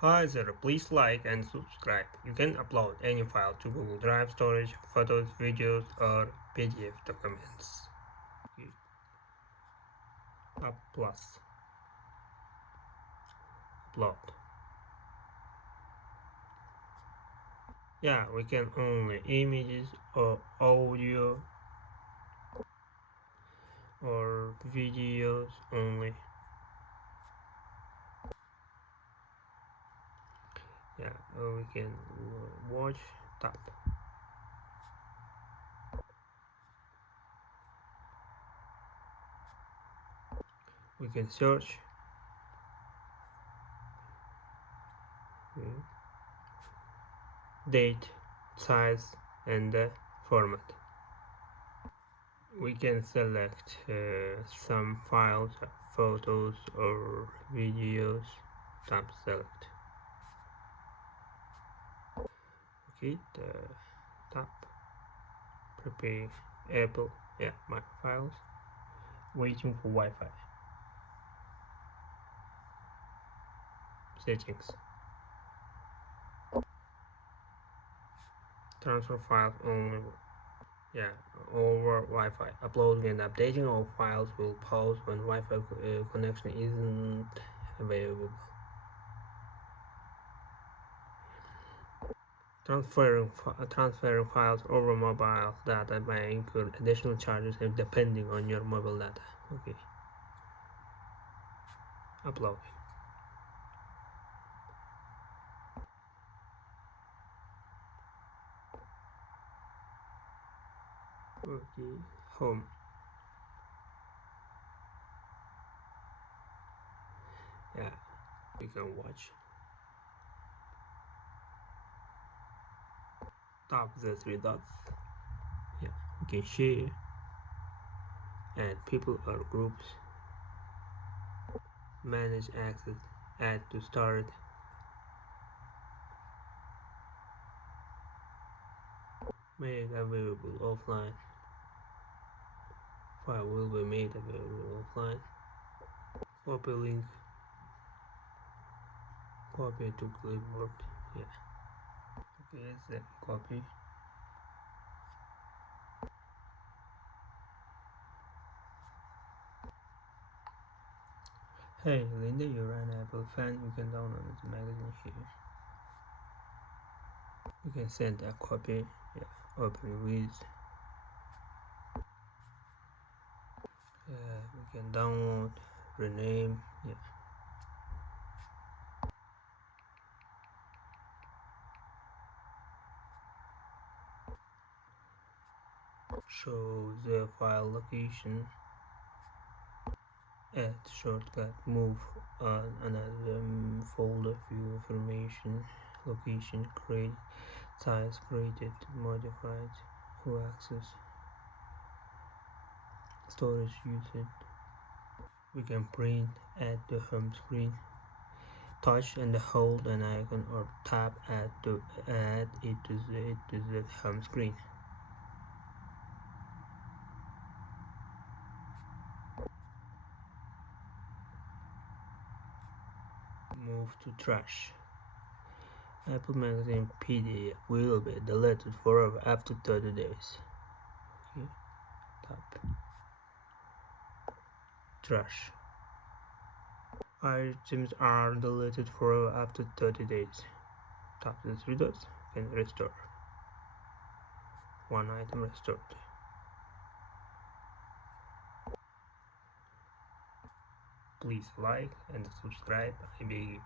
Hi there, please like and subscribe. You can upload any file to Google Drive storage, photos, videos or PDF documents. Up plus upload. Yeah, we can only images or audio or videos only. Yeah, or we can watch tap. We can search. Date, size and format. We can select some files, photos or videos. Tap select. Okay, tap prepare Apple. Yeah, my files. Waiting for Wi-Fi. Settings. Transfer files only. Yeah, over Wi-Fi. Uploading and updating of files will pause when Wi-Fi connection isn't available. Transferring files over mobile data may incur additional charges depending on your mobile data. Okay. Uploading. Okay. Home. Yeah, we can watch. Tap the three dots. Yeah, we can share, add people or groups, manage access, add to start, make available offline. File will be made available offline. Copy link, copy to clipboard. Yeah. Okay, then copy. Hey Linda, you're an Apple fan, you can download the magazine here. You can send a copy, yeah, open with. We can download, rename, yeah. Show the file location, add shortcut, move on another folder, view information, location, create, size, created, modified, who access, storage usage. We can print, add to home screen, touch and hold an icon or tap to add it to the home screen. Move to trash. Apple Magazine PDF will be deleted forever after 30 days. Okay. Tap trash. Items are deleted forever after 30 days. Tap the three dots and restore. One item restored. Please like and subscribe, I beg you.